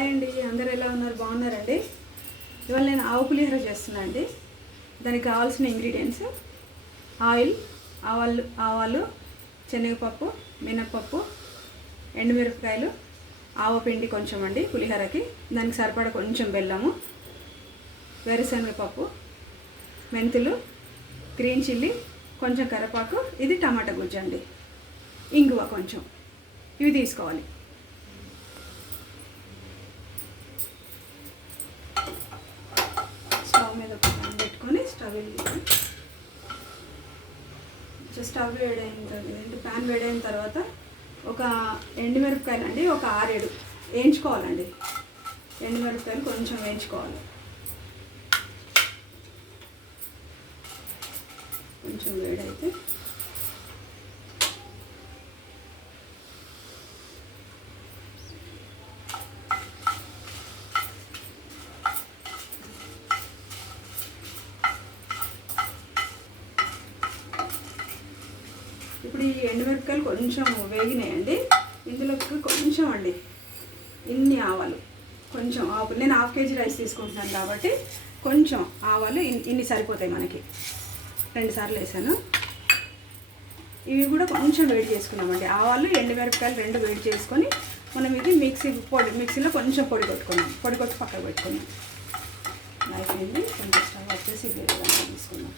Hi అండి, అందరూ ఎలా ఉన్నారు? బాగున్నారండి? ఇవాళ నేను ఆవు పులిహోర చేస్తున్నాను అండి. దానికి కావాల్సిన ఇంగ్రీడియంట్స్ ఆయిల్, ఆవాలు, శనగపప్పు, మినప్పప్పు, ఎండుమిరపకాయలు, ఆవపిండి కొంచెం అండి పులిహోరకి. దానికి సరిపడా కొంచెం బెల్లము, వేరుశనగపప్పు, మెంతులు, గ్రీన్ చిల్లీ, కొంచెం కరివేపాకు, ఇది టమాటా గుజ్జు అండి, ఇంగువ కొంచెం. ఇవి తీసుకోవాలి. స్టవ్ మీద ఒక ప్యాన్ పెట్టుకొని స్టవ్ వేడైన ప్యాన్ వేడైన తర్వాత ఒక ఎండుమిరపకాయలు అండి, ఒక 6-7 వేయించుకోవాలండి. ఎండుమిరపకాయలు కొంచెం వేయించుకోవాలి. కొంచెం వేడైతే ఇప్పుడు ఈ ఎండుమిరపకాయలు కొంచెం వేగినాయండి. ఇందులోకి కొంచెం అండి ఇన్ని ఆవాలు, కొంచెం ఆవు, నేను 1/2 kg రైస్ తీసుకుంటున్నాను కాబట్టి కొంచెం ఆవాలు ఇన్ని సరిపోతాయి మనకి. 2 సార్లు వేసాను. ఇవి కూడా కొంచెం వేడి చేసుకున్నామండి. ఆవాలు, ఎండుమిరపకాయలు 2 వేడి చేసుకొని మనం ఇది మిక్సీలో కొంచెం పొడి కొట్టి పక్కకు పెట్టుకున్నాం. అయిపోయింది. కొంచెం స్టవ్ వచ్చేసి వేరేగా తీసుకున్నాం.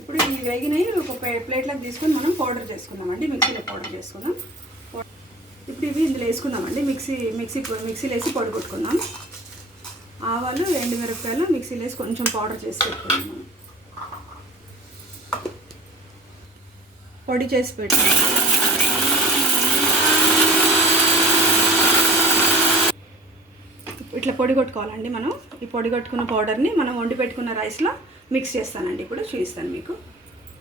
ఇప్పుడు ఈ వేగినవి ఒక ప్లేట్లోకి తీసుకొని మనం పౌడర్ చేసుకుందామండి. మిక్సీలో పౌడర్ చేసుకుందాం. ఇప్పుడు ఇవి ఇందులో వేసుకుందామండి. మిక్సీలో వేసి పొడి కొట్టుకుందాం. ఆవాలు, ఎండుమిరపకాయలు మిక్సీలో వేసి కొంచెం పౌడర్ చేసి పెట్టుకుందాం. మనం పొడి చేసి పెట్టుకుందాం. ఇట్లా పొడి కొట్టుకోవాలండి. మనం ఈ పొడి కొట్టుకున్న పౌడర్ని మనం వండి పెట్టుకున్న రైస్లో మిక్స్ చేస్తానండి. ఇప్పుడు చూపిస్తాను మీకు.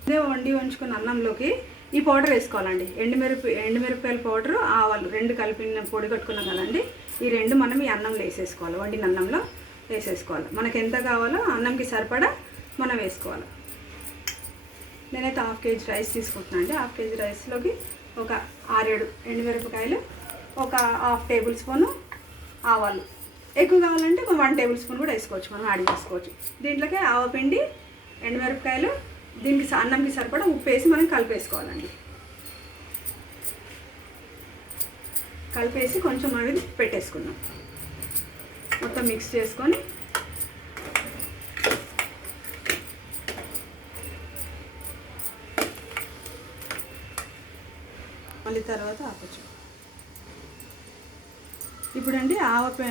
అదే ఉంచుకున్న అన్నంలోకి ఈ పౌడర్ వేసుకోవాలండి. ఎండుమిరపకాయల పౌడరు, ఆవాలు 2 కలిపి పొడి కొట్టుకున్నాం కదండి. ఈ 2 మనం ఈ అన్నంలో వేసేసుకోవాలి. వండిన అన్నంలో వేసేసుకోవాలి. మనకి ఎంత కావాలో అన్నంకి సరిపడా మనం వేసుకోవాలి. నేనైతే 1/2 kg రైస్ తీసుకుంటున్నాను అండి. 1/2 kg రైస్లోకి ఒక 6-7 ఎండుమిరపకాయలు, ఒక 1/2 టేబుల్ స్పూను ఆవాలు. ఎక్కువ కావాలంటే ఒక 1 టేబుల్ స్పూన్ కూడా వేసుకోవచ్చు, మనం యాడ్ చేసుకోవచ్చు. దీంట్లోకి ఆవపిండి, ఎండుమిరపకాయలు, దీనికి అన్నంకి సరిపడా ఉప్పు వేసి మనం కలిపేసుకోవాలండి. కలిపేసి కొంచెం అనేది పెట్టేసుకుందాం. మొత్తం మిక్స్ చేసుకొని మళ్ళీ తర్వాత ఆపచ్చు. ఇప్పుడండి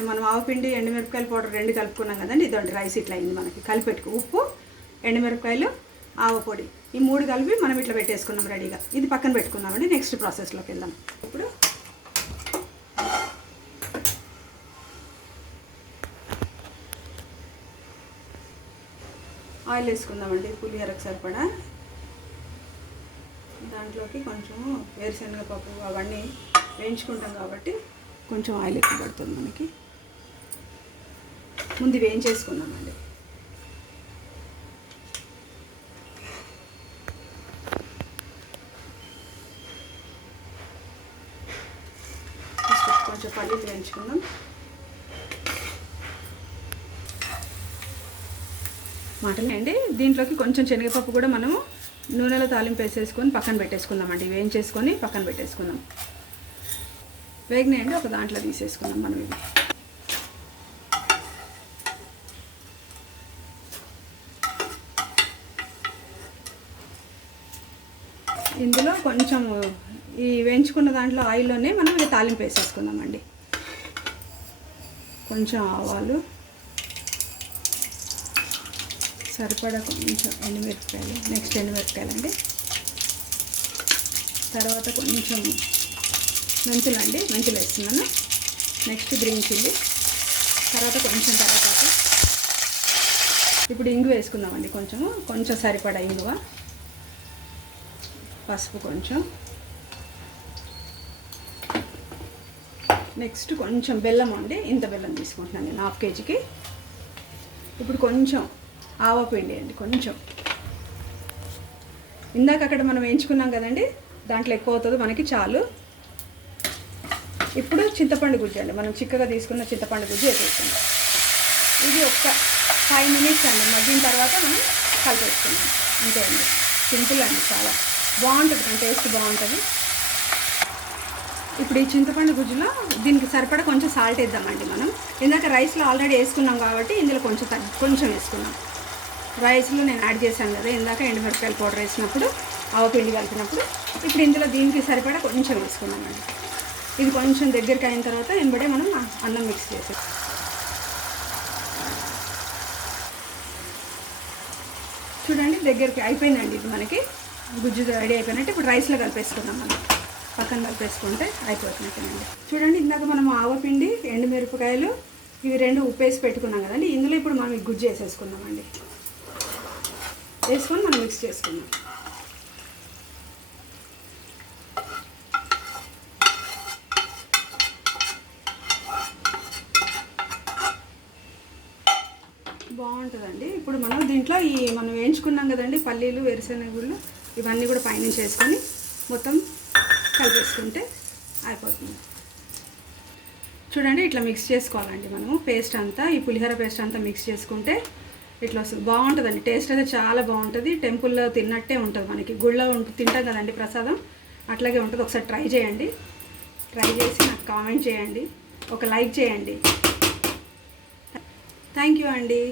మనం ఆవపిండి, ఎండుమిరపకాయల పౌడర్ 2 కలుపుకున్నాం కదండి. ఇదండి రైస్ ఇట్లా అయింది మనకి. కలిపెట్టుకు ఉప్పు, ఎండుమిరపకాయలు, ఆవపొడి, ఈ 3 కలిపి మనం ఇట్లా పెట్టేసుకున్నాం రెడీగా. ఇది పక్కన పెట్టుకుందామండి. నెక్స్ట్ ప్రాసెస్లోకి వెళ్దాం. ఇప్పుడు ఆయిల్ వేసుకుందామండి. పులిహోరకు సరిపడా. దాంట్లోకి కొంచెం వేరుశనగపప్పు అవన్నీ వేయించుకుంటాం కాబట్టి కొంచెం ఆయిల్ ఎక్కువ పడుతుంది మనకి. ముందు వేయించేసుకుందామండి. కొంచెం పల్లీలు వేయించుకుందాం. మాటలేండి. దీంట్లోకి కొంచెం శనగపప్పు కూడా మనము నూనెలో తాలింపు వేసేసుకొని పక్కన పెట్టేసుకుందామండి. వేయించేసుకొని పక్కన పెట్టేసుకుందాం. వేగినాయండి. ఒక దాంట్లో తీసేసుకుందాం మనం. ఇది ఇందులో కొంచెం ఈ వేయించుకున్న దాంట్లో ఆయిల్లోనే మనం ఇది తాలింపు వేసేసుకుందామండి. కొంచెం ఆవాలు, సరిపడా కొంచెం ఎండుమిరపకాయలు, నెక్స్ట్ ఎండుమిరపకాయలు అండి. తర్వాత కొంచెం మెంతులు అండి, మెంతులు వేస్తున్నాను. నెక్స్ట్ గ్రీన్ చిల్లీ, తర్వాత కొంచెం కరివేపాకు. ఇప్పుడు ఇంగువ వేసుకుందామండి. కొంచెం సరిపడా ఇంగువ, పసుపు కొంచెం, నెక్స్ట్ కొంచెం బెల్లం అండి. ఇంత బెల్లం తీసుకుంటున్నాను నేను 1/2 kgకి. ఇప్పుడు కొంచెం ఆవపిండి అండి. కొంచెం ఇందాక అక్కడ మనం వేయించుకున్నాం కదండి, దాంట్లో ఎక్కువ అవుతుంది మనకి, చాలు. ఇప్పుడు చింతపండు గుజ్జు అండి, మనం చిక్కగా తీసుకున్న చింతపండు గుజ్జు వేసేస్తున్నాం. ఇది ఒక్క 5 మినిట్స్ అండి మగ్గిన తర్వాత మనం కలిపేసుకున్నాం. అంతే అండి, సింపుల్ అండి, చాలా బాగుంటుంది, కానీ టేస్ట్ బాగుంటుంది. ఇప్పుడు ఈ చింతపండు గుజ్జులో దీనికి సరిపడా కొంచెం సాల్ట్ వేద్దామండి. మనం ఇందాక రైస్లో ఆల్రెడీ వేసుకున్నాం కాబట్టి ఇందులో కొంచెం వేసుకున్నాం. రైస్లో నేను యాడ్ చేశాను కదా ఇందాక ఎండుమిరపకాయల పౌడర్ వేసినప్పుడు, ఆవపిండి కలిపినప్పుడు. ఇప్పుడు ఇందులో దీనికి సరిపడా కొంచెం వేసుకున్నామండి. ఇది కొంచెం దగ్గరికి అయిన తర్వాత వెంబడే మనం అన్నం మిక్స్ చేసి చూడండి, దగ్గరికి అయిపోయిందండి. ఇది మనకి గుజ్జు రెడీ అయిపోయినట్టు. ఇప్పుడు రైస్లో కలిపేసుకున్నాం, మనం పక్కన కలిపేసుకుంటే అయిపోతున్నట్టేనండి. చూడండి, ఇందాక మనం ఆవపిండి, ఎండుమిరపకాయలు ఇవి 2 ఉప్పేసి పెట్టుకున్నాం కదండి. ఇందులో ఇప్పుడు మనం ఈ గుజ్జు వేసేసుకున్నామండి. వేసుకొని మనం మిక్స్ చేసుకున్నాం. బాగుంటుందండి. ఇప్పుడు మనం దీంట్లో మనం వేయించుకున్నాం కదండి పల్లీలు, వేరుశెనగ గుళ్ళు, ఇవన్నీ కూడా పైనుంచి వేసుకొని మొత్తం కలిపేసుకుంటే అయిపోతుంది. చూడండి, ఇట్లా మిక్స్ చేసుకోవాలండి మనము. పేస్ట్ అంతా, ఈ పులిహోర పేస్ట్ అంతా మిక్స్ చేసుకుంటే ఇట్లా వస్తుంది. బాగుంటుందండి, టేస్ట్ అయితే చాలా బాగుంటుంది. టెంపుల్లో తిన్నట్టే ఉంటుంది, మనకి గుళ్ళో తింటాం కదండి ప్రసాదం, అట్లాగే ఉంటుంది. ఒకసారి ట్రై చేయండి. ట్రై చేసి నాకు కామెంట్ చేయండి, ఒక లైక్ చేయండి. థ్యాంక్ యూ అండి.